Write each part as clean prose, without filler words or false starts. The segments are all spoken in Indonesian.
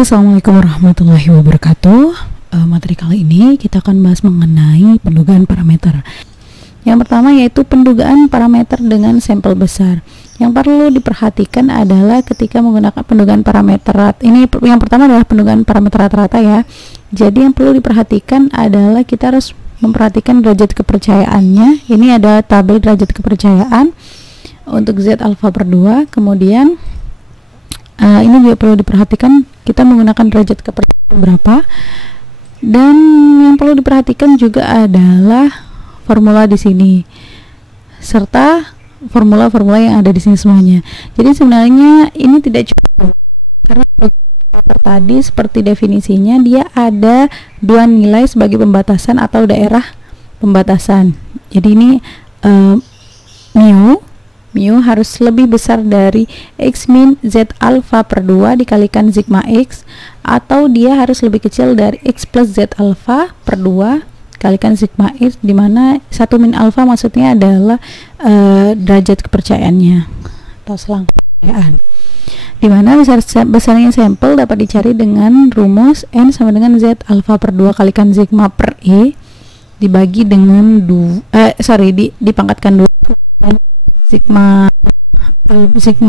Assalamualaikum warahmatullahi wabarakatuh. Materi kali ini kita akan bahas mengenai pendugaan parameter. Yang pertama yaitu pendugaan parameter dengan sampel besar. Yang perlu diperhatikan adalah ketika menggunakan pendugaan parameter ini, yang pertama adalah pendugaan parameter rata-rata ya. Jadi yang perlu diperhatikan adalah kita harus memperhatikan derajat kepercayaannya. Ini ada tabel derajat kepercayaan untuk Z alfa per 2. Kemudian ini juga perlu diperhatikan kita menggunakan derajat kepercayaan berapa. Dan yang perlu diperhatikan juga adalah formula di sini serta formula-formula yang ada di sini semuanya. Jadi sebenarnya ini tidak cukup karena tadi seperti definisinya dia ada dua nilai sebagai pembatasan atau daerah pembatasan. Jadi ini mu harus lebih besar dari x min z alfa per 2 dikalikan sigma x, atau dia harus lebih kecil dari x plus z alfa per 2 kalikan sigma x, dimana 1 min alfa maksudnya adalah derajat kepercayaannya atau selang kepercayaan, dimana besarnya sampel dapat dicari dengan rumus n sama dengan z alfa per 2 kalikan sigma per e dibagi dengan dipangkatkan 2. Sigma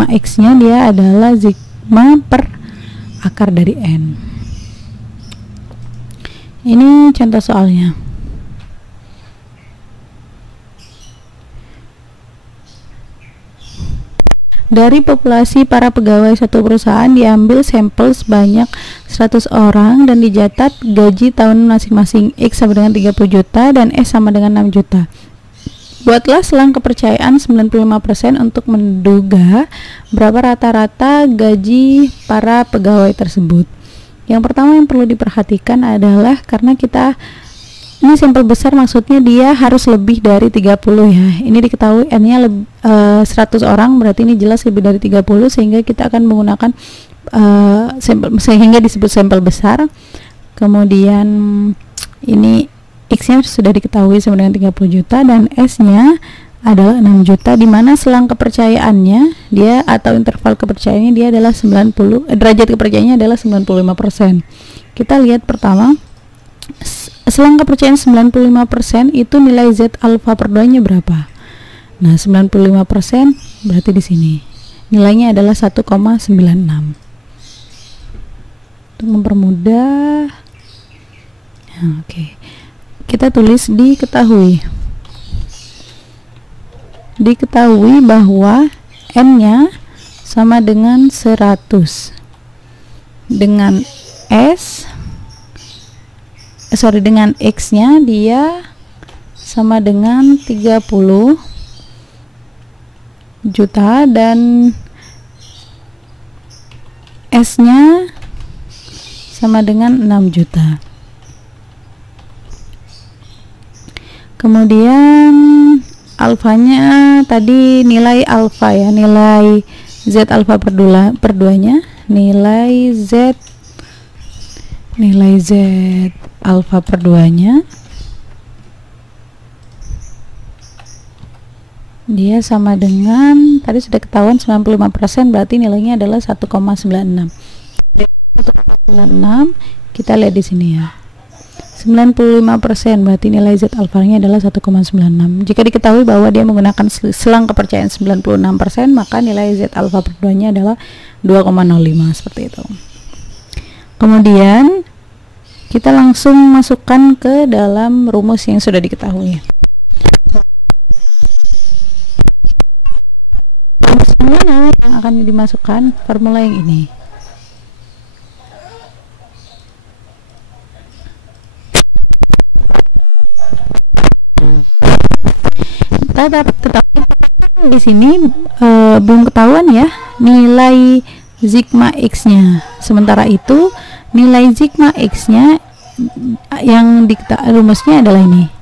x nya dia adalah sigma per akar dari n. Ini contoh soalnya. Dari populasi para pegawai satu perusahaan diambil sampel sebanyak 100 orang dan dicatat gaji tahun masing-masing X sama dengan 30 juta dan S sama dengan 6 juta. Buatlah selang kepercayaan 95% untuk menduga berapa rata-rata gaji para pegawai tersebut. Yang pertama yang perlu diperhatikan adalah karena ini sampel besar, maksudnya dia harus lebih dari 30 ya. Ini diketahui N-nya 100 orang, berarti ini jelas lebih dari 30, sehingga kita akan menggunakan sehingga disebut sampel besar. Kemudian ini X-nya sudah diketahui sama dengan 30 juta dan S-nya adalah 6 juta, di mana selang kepercayaannya dia atau interval kepercayaannya dia adalah derajat kepercayaannya adalah 95%. Kita lihat pertama, selang kepercayaan 95% itu nilai Z alfa per 2 nya berapa? Nah, 95% berarti di sini nilainya adalah 1,96. Untuk mempermudah, oke. Kita tulis diketahui bahwa N-nya sama dengan 100 dengan dengan X-nya dia sama dengan 30 juta dan S-nya sama dengan 6 juta. Kemudian alfanya tadi nilai alfa ya, nilai Z alfa per 2 nya, nilai Z alfa per 2 nya dia sama dengan tadi sudah ketahuan 95%, berarti nilainya adalah 1,96. Kita lihat di sini ya, 95% berarti nilai Z alfanya adalah 1,96. Jika diketahui bahwa dia menggunakan selang kepercayaan 96%, maka nilai Z alfa per 2 nya adalah 2,05, seperti itu. Kemudian kita langsung masukkan ke dalam rumus yang sudah diketahui. Rumus yang mana yang akan dimasukkan? Formula yang ini. Tetapi di sini belum ketahuan ya nilai sigma x-nya. Sementara itu nilai sigma x-nya yang rumusnya adalah ini,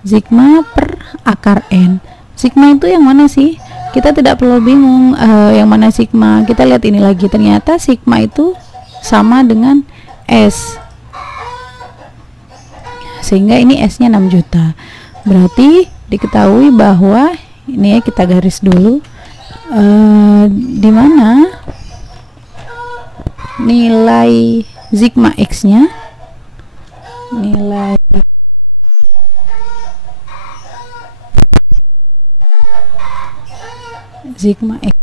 sigma per akar n. Sigma itu yang mana sih? Kita tidak perlu bingung yang mana sigma. Kita lihat ini lagi, ternyata sigma itu sama dengan S, sehingga ini S-nya 6 juta. Berarti diketahui bahwa ini ya, kita garis dulu di mana nilai sigma X-nya, nilai sigma X,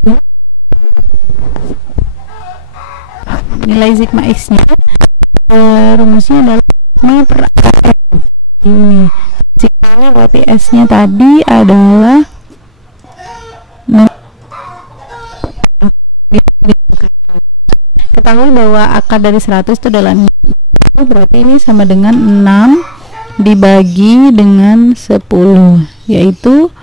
nilai sigma X-nya rumusnya adalah sigma per AKM. Ini sigmanya berarti S-nya tadi adalah ketahui bahwa akar dari 100 itu adalah 6, berarti ini sama dengan 6 dibagi dengan 10, yaitu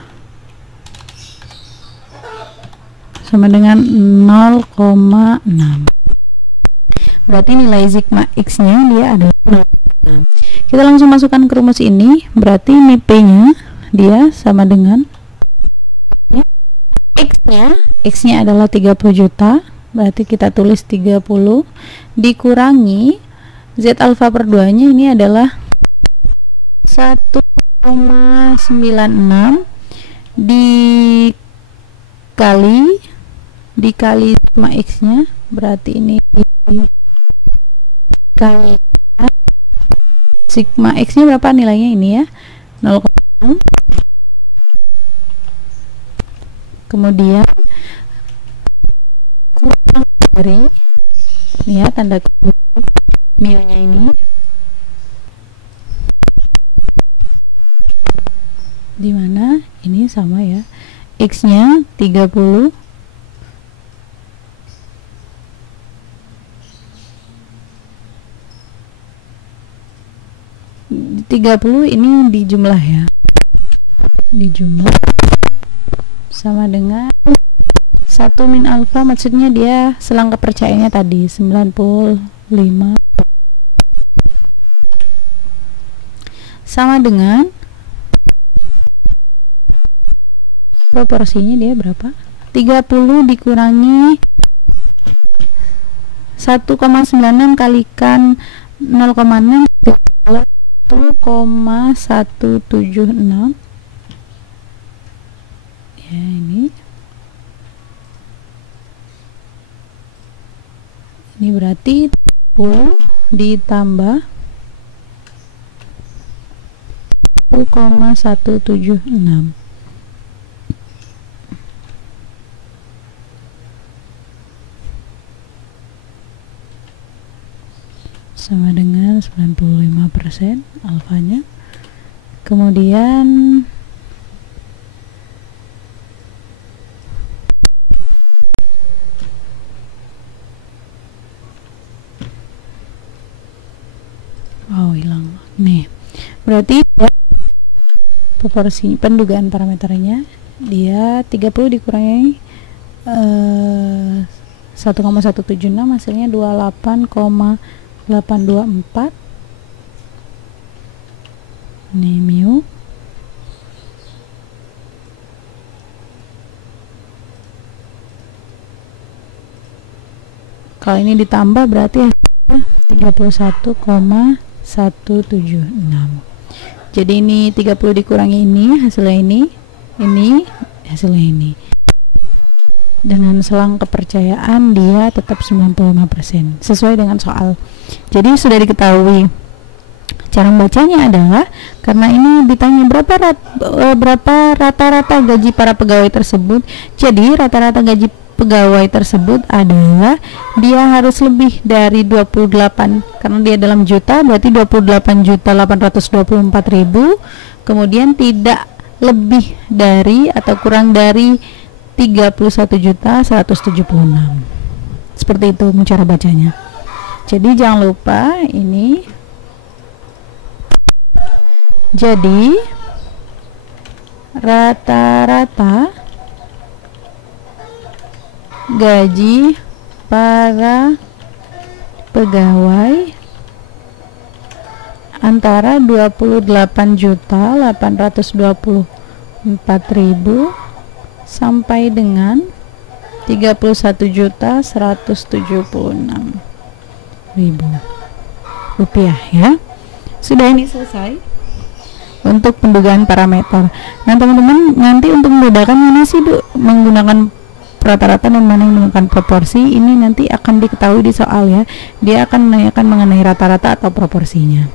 sama dengan 0,6. Berarti nilai sigma X-nya dia adalah 0,6. Kita langsung masukkan ke rumus ini, berarti ini P-nya dia sama dengan X-nya adalah 30 juta, berarti kita tulis 30 dikurangi Z alfa per 2 nya ini adalah 1,96 dikali sigma X nya, berarti ini dikali sigma X nya berapa nilainya ini ya, 0,6, kemudian kurang dari ini ya, tanda kutip mu nya ini dimana ini sama ya, X nya 30 ini dijumlah ya, dijumlah sama dengan 1 min alfa, maksudnya dia selang kepercayaannya tadi 95, sama dengan proporsinya dia berapa, 30 dikurangi 1,96 kalikan 0,6 1,176 ya, ini berarti 10 ditambah 1,176 sama dengan 95% alfanya. Kemudian hilang nih, berarti proporsi pendugaan parameternya dia 30 dikurangi 1,176 hasilnya 28,824 ini mu, kalau ini ditambah berarti 31,176. Jadi ini 30 dikurangi ini hasilnya ini hasilnya ini. Dengan selang kepercayaan dia tetap 95% sesuai dengan soal. Jadi sudah diketahui cara membacanya adalah, karena ini ditanya berapa rata-rata gaji para pegawai tersebut. Jadi rata-rata gaji pegawai tersebut adalah dia harus lebih dari 28, karena dia dalam juta berarti 28.824.000, kemudian tidak lebih dari atau kurang dari 31.176. Seperti itu cara bacanya. Jadi jangan lupa ini, jadi rata-rata gaji para pegawai antara 28.824.000 sampai dengan 31.176.000 rupiah ya. Sudah, ini selesai untuk pendugaan parameter. Nah teman-teman, nanti untuk membedakan mana sih menggunakan rata-rata dan mana yang menggunakan proporsi. Ini nanti akan diketahui di soal ya. Dia akan menanyakan mengenai rata-rata atau proporsinya.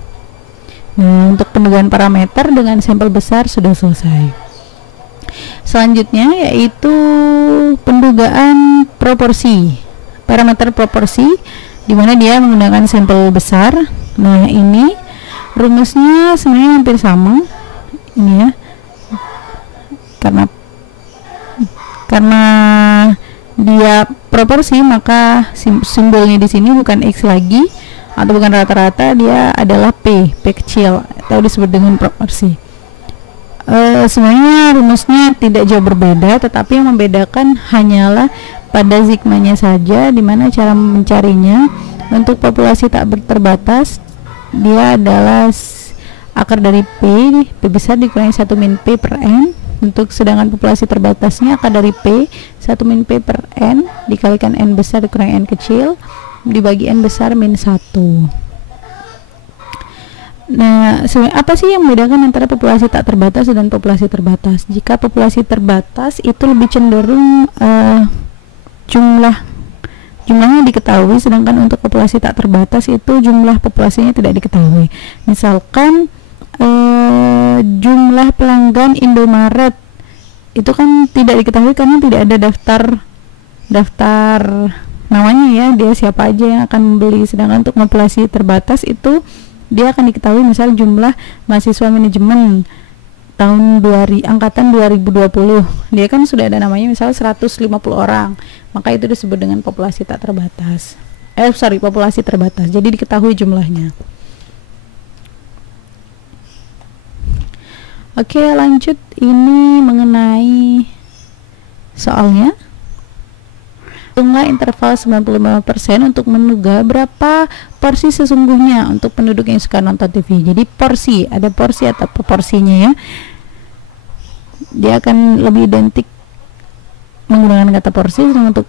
Nah, untuk pendugaan parameter dengan sampel besar sudah selesai. Selanjutnya yaitu pendugaan proporsi, parameter proporsi, di mana dia menggunakan sampel besar. Nah, ini rumusnya sebenarnya hampir sama ini ya, karena dia proporsi maka simbolnya di sini bukan X lagi atau bukan rata-rata, dia adalah P kecil atau disebut dengan proporsi. Sebenarnya rumusnya tidak jauh berbeda, tetapi yang membedakan hanyalah pada sigmanya saja, dimana cara mencarinya. Untuk populasi tak terbatas, dia adalah akar dari P besar dikurangi 1 min P per N. Untuk sedangkan populasi terbatasnya akar dari P 1 min P per N dikalikan N besar dikurangi N kecil dibagi N besar min 1. Nah, apa sih yang membedakan antara populasi tak terbatas dan populasi terbatas? Jika populasi terbatas itu lebih cenderung jumlahnya diketahui, sedangkan untuk populasi tak terbatas itu jumlah populasinya tidak diketahui. Misalkan jumlah pelanggan Indomaret itu kan tidak diketahui karena tidak ada daftar namanya ya, dia siapa aja yang akan membeli. Sedangkan untuk populasi terbatas itu dia akan diketahui, misal jumlah mahasiswa manajemen tahun angkatan 2020, dia kan sudah ada namanya, misal 150 orang, maka itu disebut dengan populasi tak terbatas. Populasi terbatas, jadi diketahui jumlahnya. Oke, lanjut. Ini mengenai soalnya. Hitunglah interval 95% untuk menduga berapa porsi sesungguhnya untuk penduduk yang suka nonton TV. Jadi porsi, ada porsi atau proporsinya ya. Dia akan lebih identik menggunakan kata porsi, dan untuk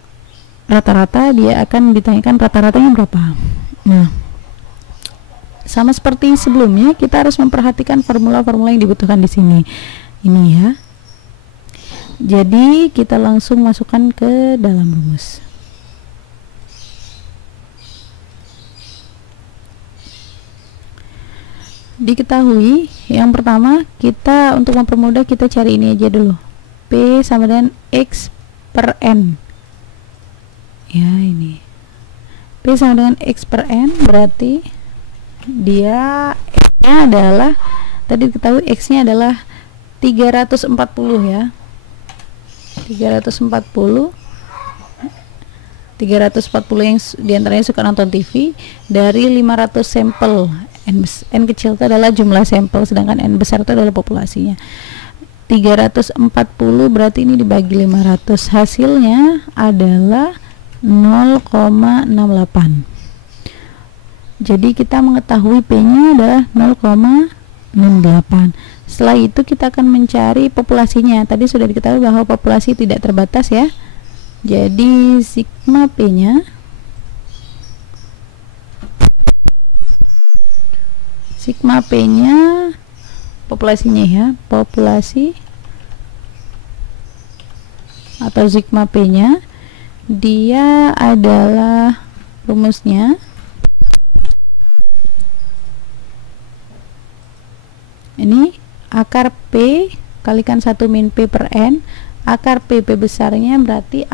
rata-rata dia akan ditanyakan rata-ratanya berapa. Nah, sama seperti sebelumnya, kita harus memperhatikan formula-formula yang dibutuhkan di sini. Ini ya. Jadi kita langsung masukkan ke dalam rumus. Diketahui yang pertama, kita untuk mempermudah kita cari ini aja dulu. P sama dengan X per N. Ya, ini. P sama dengan X per N berarti dia X-nya adalah, tadi diketahui X-nya adalah 340 ya. 340 yang diantaranya suka nonton TV dari 500 sampel. N kecil itu adalah jumlah sampel, sedangkan N besar itu adalah populasinya. 340 berarti ini dibagi 500, hasilnya adalah 0,68. Jadi kita mengetahui P-nya adalah 0,68. Setelah itu kita akan mencari populasinya. Tadi sudah diketahui bahwa populasi tidak terbatas ya. Jadi sigma P-nya populasinya ya, populasi atau sigma P-nya dia adalah rumusnya ini akar P kalikan 1 min P per N. Akar P besarnya berarti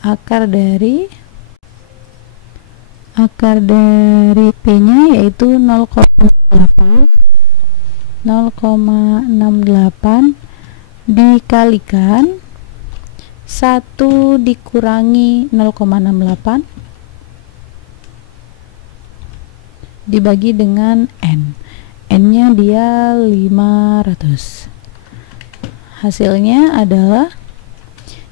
akar dari P-nya yaitu 0,68 dikalikan 1 dikurangi 0,68 dibagi dengan N. N-nya dia 500. Hasilnya adalah,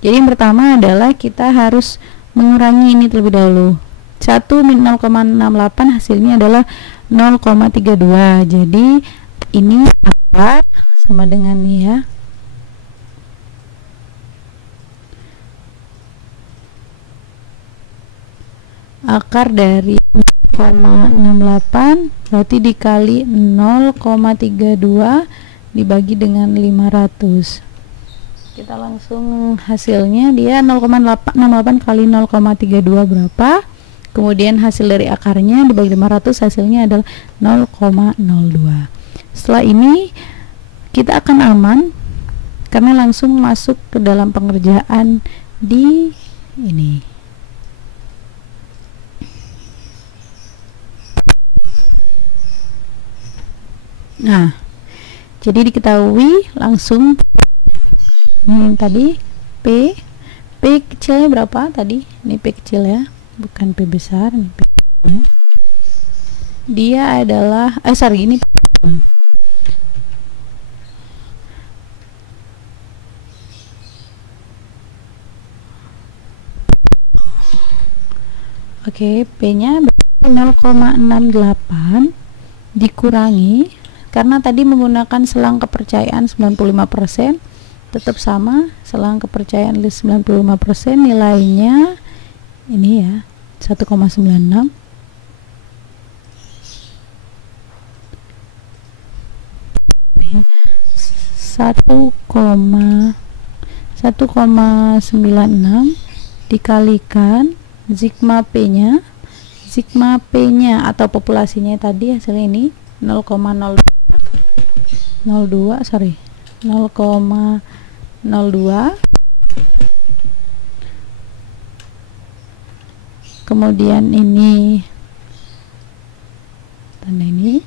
jadi yang pertama adalah kita harus mengurangi ini terlebih dahulu. 1 min 0,68 hasilnya adalah 0,32. Jadi ini akar sama dengan ini ya. Akar dari 0,68 berarti dikali 0,32 dibagi dengan 500. Kita langsung hasilnya, dia 0,68 kali 0,32 berapa, kemudian hasil dari akarnya dibagi 500, hasilnya adalah 0,02. Setelah ini kita akan aman karena langsung masuk ke dalam pengerjaan di ini. Nah, jadi diketahui langsung ini tadi P kecilnya berapa tadi? Ini P kecil ya, bukan P besar, ini P kecilnya. Dia adalah ini Oke, P-nya 0,68 dikurangi, karena tadi menggunakan selang kepercayaan 95%, tetap sama, selang kepercayaan 95%, nilainya ini ya 1,96. Ini 1,96 dikalikan sigma P-nya. Sigma P-nya atau populasinya tadi hasilnya ini 0,02, kemudian ini tanda ini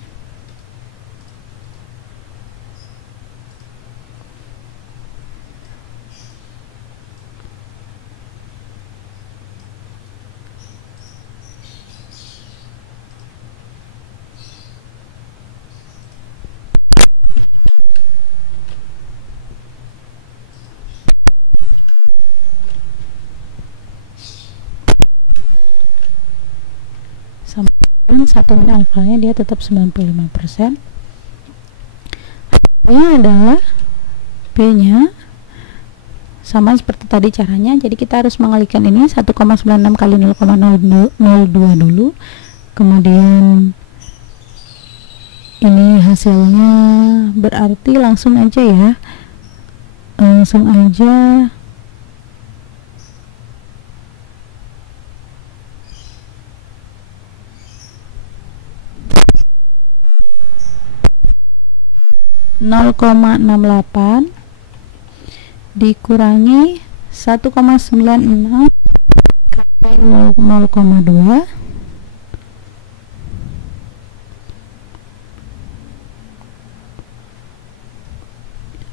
satu alfanya dia tetap 95%. Ini adalah P-nya sama seperti tadi caranya, jadi kita harus mengalihkan ini 1,96 kali 0,002 dulu, kemudian ini hasilnya berarti langsung aja ya, langsung aja 0,68 dikurangi 1,96 kali 0,2,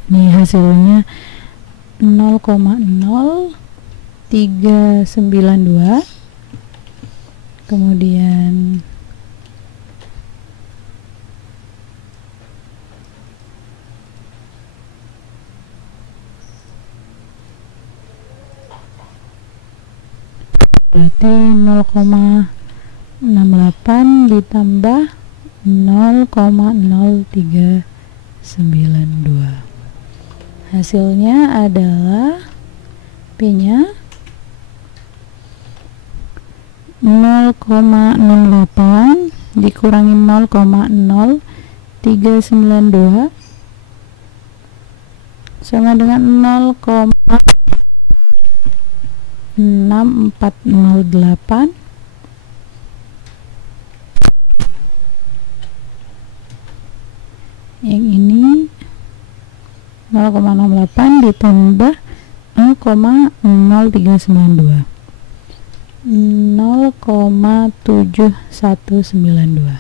ini hasilnya 0,0392, kemudian berarti 0,68 ditambah 0,0392, hasilnya adalah P-nya 0,68 dikurangi 0,0392 sama dengan 0,6408. Yang ini 0,68 ditambah 0,0392, 0,7192,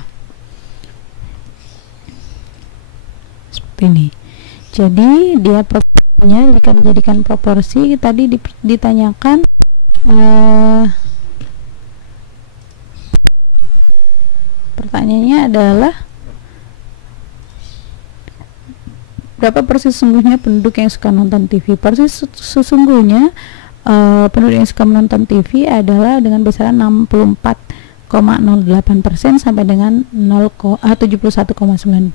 seperti ini. Jadi dia proporsinya jika dijadikan proporsi, tadi ditanyakan pertanyaannya adalah berapa persis sesungguhnya penduduk yang suka nonton TV. Persis sesungguhnya penduduk yang suka menonton TV adalah dengan besaran 64,08% sampai dengan 71,9%.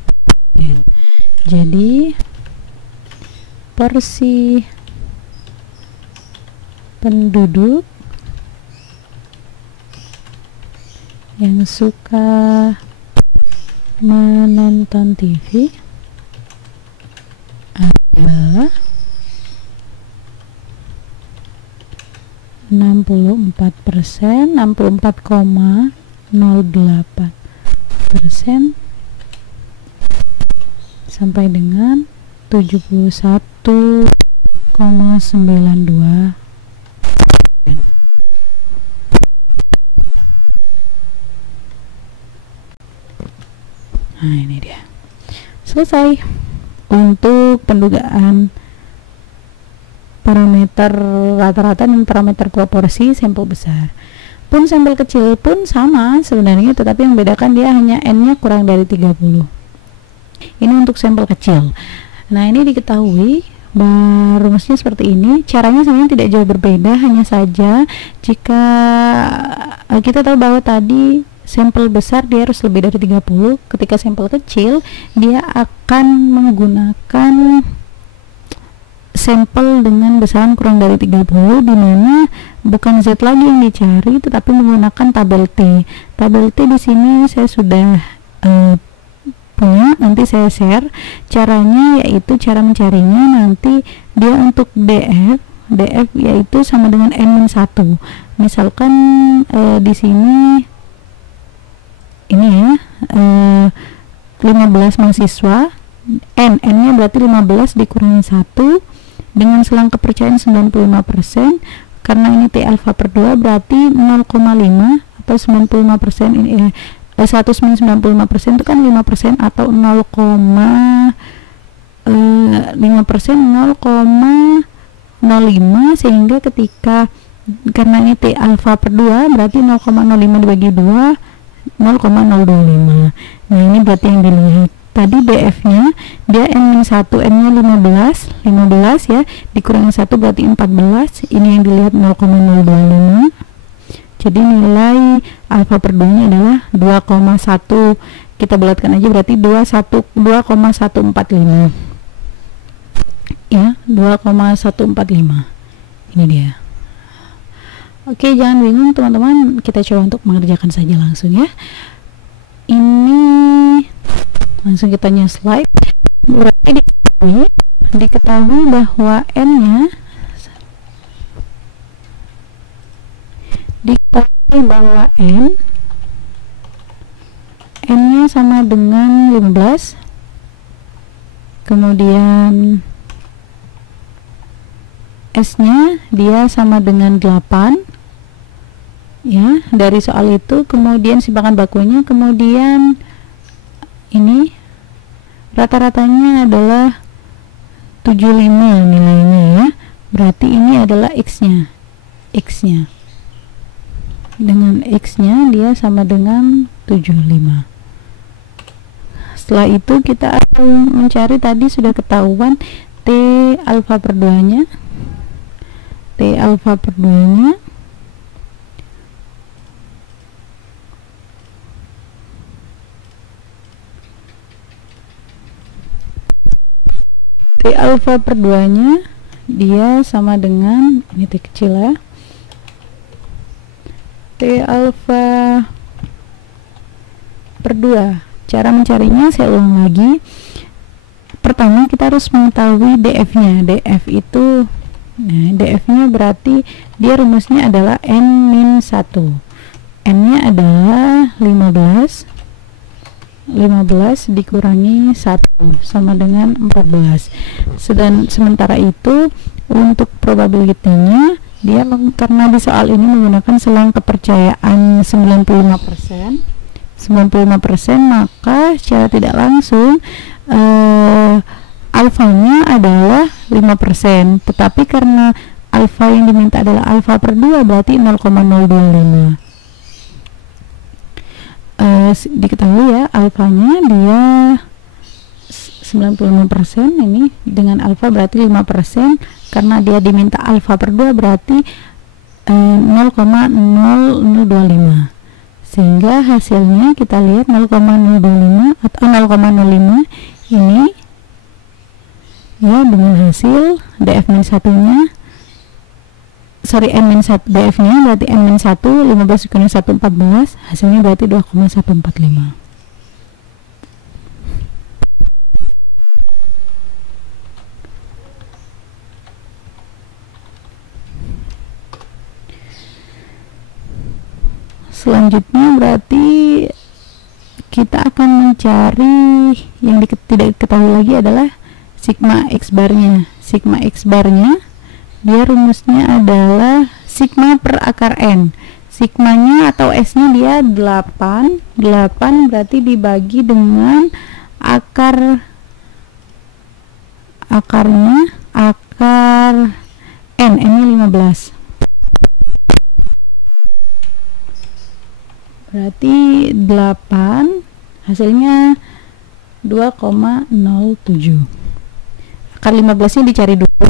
Jadi porsi penduduk yang suka menonton TV 64%, 64,08% sampai dengan 71,92. Nah, ini dia. Selesai untuk pendugaan parameter rata-rata dan parameter proporsi sampel besar. Pun sampel kecil pun sama sebenarnya, tetapi yang membedakan dia hanya n-nya kurang dari 30. Ini untuk sampel kecil. Nah, ini diketahui rumusnya seperti ini. Caranya sebenarnya tidak jauh berbeda, hanya saja jika kita tahu bahwa tadi sampel besar dia harus lebih dari 30, ketika sampel kecil dia akan menggunakan sampel dengan besaran kurang dari 30, di mana bukan Z lagi yang dicari tetapi menggunakan tabel T. Tabel T di sini saya sudah punya, nanti saya share caranya, yaitu cara mencarinya nanti dia untuk DF yaitu sama dengan N-1. Misalkan di sini ini ya 15 mahasiswa, n-nya berarti 15 dikurangi 1 dengan selang kepercayaan 95%. Karena ini T alfa per 2 berarti 0,5 atau 95%, ini 100 minus 95% itu kan 5% atau 0,5%, 0,05, sehingga ketika karena ini T alfa per 2 berarti 0,05 dibagi 2 0,025. Nah, ini berarti yang dilihat tadi DF-nya dia N-1, N-nya 15 ya, dikurangi 1 berarti 14. Ini yang dilihat 0,025. Jadi nilai alfa per 2 nya adalah 2,1. Kita bulatkan aja berarti 2,145 ya, 2,145. Ini dia. Oke, jangan bingung teman-teman, kita coba untuk mengerjakan saja langsung ya. Ini langsung kita slide. Berarti diketahui bahwa n-nya n-nya sama dengan 15, kemudian S-nya dia sama dengan 8 ya, dari soal itu. Kemudian simpangan bakunya, kemudian ini rata-ratanya adalah 75 nilainya ya, berarti ini adalah X-nya dengan X-nya dia sama dengan 75. Setelah itu kita akan mencari, tadi sudah ketahuan T alfa per 2 nya, T alfa per 2 nya T alfa per 2 nya dia sama dengan, ini T kecil ya, T alfa per 2. Cara mencarinya saya ulang lagi. Pertama kita harus mengetahui DF-nya. DF itu, nah, DF-nya berarti dia rumusnya adalah N-1. N-nya adalah 15 dikurangi 1 sama dengan 14. Sementara itu untuk probability-nya dia karena di soal ini menggunakan selang kepercayaan 95%, maka secara tidak langsung alfanya adalah 5%, tetapi karena alfa yang diminta adalah alfa per 2 berarti 0,025. Diketahui ya, alfanya dia 95%, ini dengan alfa berarti 5%, karena dia diminta alfa per 2 berarti 0,0025, sehingga hasilnya kita lihat 0,025 atau 0,05 ini ya, dengan hasil DF-1 nya N-1, DF-nya berarti N-1 15 dikurangi 1 14, hasilnya berarti 2,145. Selanjutnya berarti kita akan mencari yang tidak diketahui lagi adalah sigma X barnya. Sigma X barnya dia rumusnya adalah sigma per akar N. Sigmanya atau S-nya dia 8 berarti dibagi dengan akar N-nya 15. Berarti 8 hasilnya 2,07. Akar 15 nya dicari dulu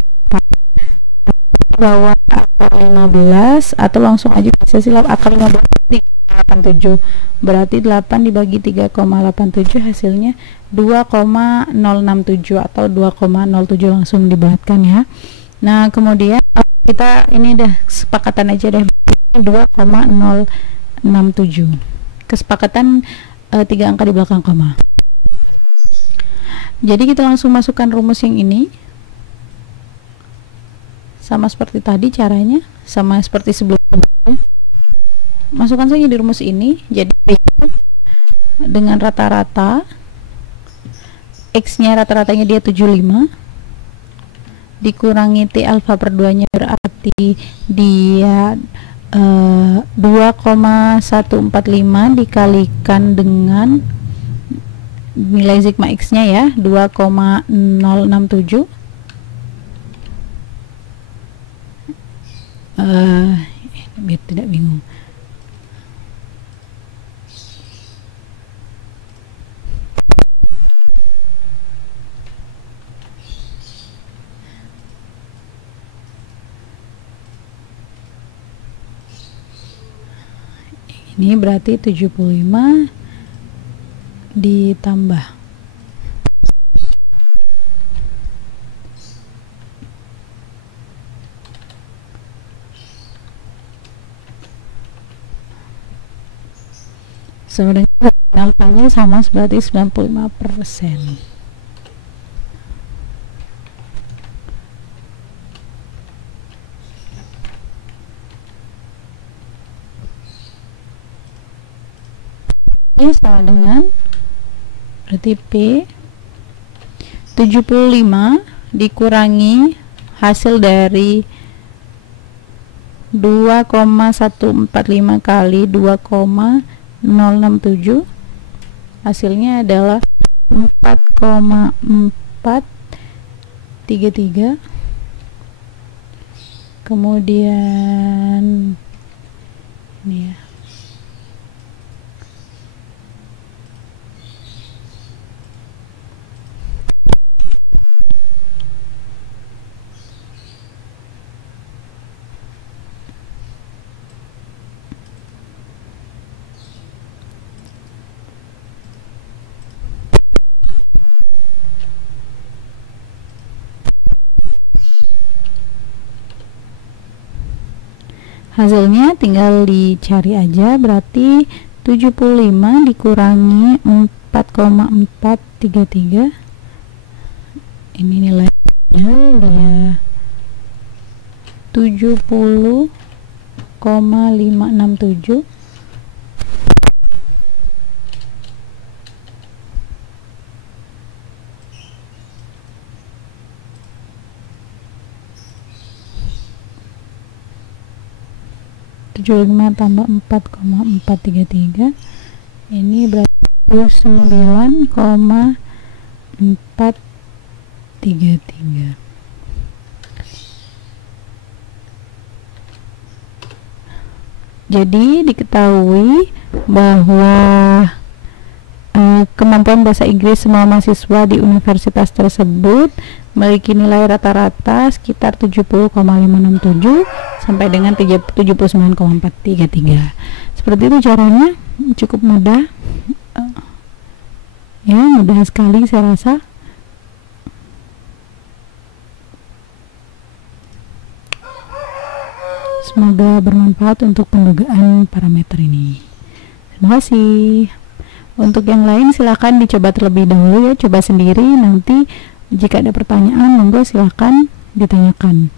bahwa akar 15, atau langsung aja bisa silap akar 15 3,87. Berarti 8 dibagi 3,87 hasilnya 2,067 atau 2,07, langsung dibuatkan ya. Nah, kemudian kita ini dah kesepakatan aja deh 2,067. Kesepakatan 3 angka di belakang koma. Jadi kita langsung masukkan rumus yang ini. Sama seperti tadi caranya, sama seperti sebelumnya. Masukkan saja di rumus ini. Jadi dengan rata-rata X-nya rata-ratanya dia 75 dikurangi T alfa per 2 nya berarti dia 2,145 dikalikan dengan nilai sigma X nya ya 2,067. Biar tidak bingung. Ini berarti 75 ditambah sebenarnya alfanya sama berarti 95%. Ini sama dengan berarti P 75 dikurangi hasil dari 2,145 kali 2,067 hasilnya adalah 4,433. Kemudian ini ya, hasilnya tinggal dicari aja, berarti 75 dikurangi 4,433 ini nilainya dia 70,567. tambah 4,433 ini berarti 9,433. Jadi diketahui bahwa kemampuan bahasa Inggris semua mahasiswa di universitas tersebut memiliki nilai rata-rata sekitar 70,567 sampai dengan 79,433. Seperti itu caranya, cukup mudah. Ya, mudah sekali saya rasa. Semoga bermanfaat untuk pendugaan parameter ini. Terima kasih. Untuk yang lain silahkan dicoba terlebih dahulu ya, coba sendiri, nanti jika ada pertanyaan monggo silahkan ditanyakan.